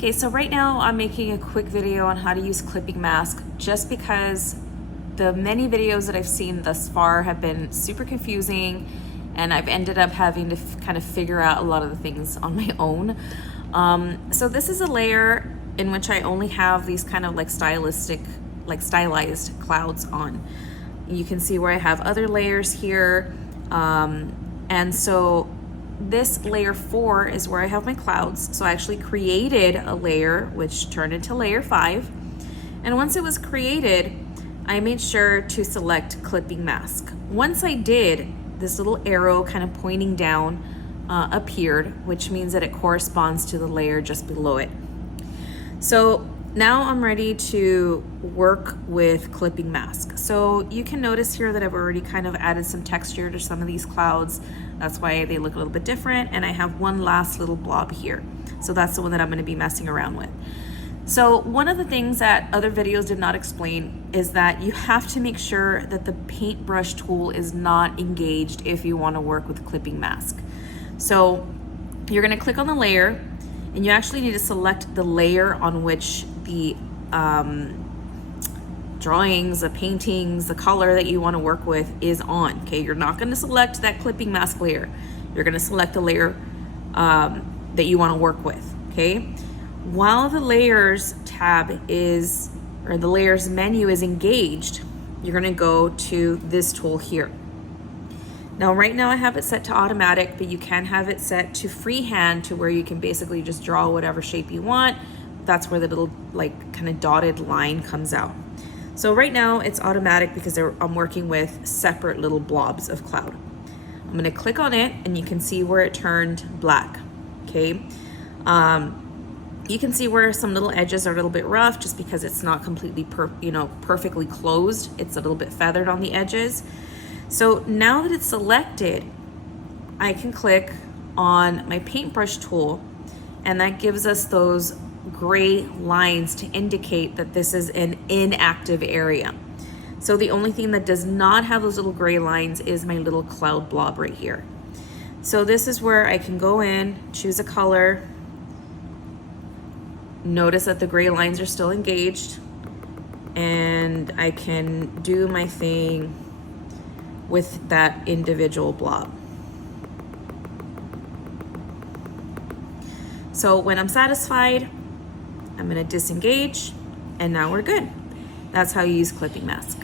Okay, so right now I'm making a quick video on how to use clipping mask just because the many videos that I've seen thus far have been super confusing and I've ended up having to kind of figure out a lot of the things on my own. So this is a layer in which I only have these kind of like stylized clouds on. You can see where I have other layers here. And so this layer 4 is where I have my clouds. So I actually created a layer which turned into layer 5. And once it was created, I made sure to select clipping mask. Once I did, this little arrow kind of pointing down appeared, which means that it corresponds to the layer just below it. So now I'm ready to work with clipping mask. So you can notice here that I've already kind of added some texture to some of these clouds. That's why they look a little bit different. And I have one last little blob here. So that's the one that I'm going to be messing around with. So one of the things that other videos did not explain is that you have to make sure that the paintbrush tool is not engaged if you want to work with clipping mask. So you're going to click on the layer and you actually need to select the layer on which the drawings, the paintings, the color that you want to work with is on. Okay, you're not going to select that clipping mask layer. You're going to select the layer that you want to work with. Okay, while the layers tab is, or the layers menu is engaged, you're going to go to this tool here. Now right now I have it set to automatic, but you can have it set to freehand to where you can basically just draw whatever shape you want. That's where the little like kind of dotted line comes out. So right now it's automatic because I'm working with separate little blobs of cloud. I'm gonna click on it and you can see where it turned black, okay? You can see where some little edges are a little bit rough just because it's not completely perfectly closed. It's a little bit feathered on the edges. So now that it's selected, I can click on my paintbrush tool and that gives us those gray lines to indicate that this is an inactive area. So the only thing that does not have those little gray lines is my little cloud blob right here. So this is where I can go in, choose a color. Notice that the gray lines are still engaged and I can do my thing with that individual blob. So when I'm satisfied, I'm gonna disengage and now we're good. That's how you use clipping mask.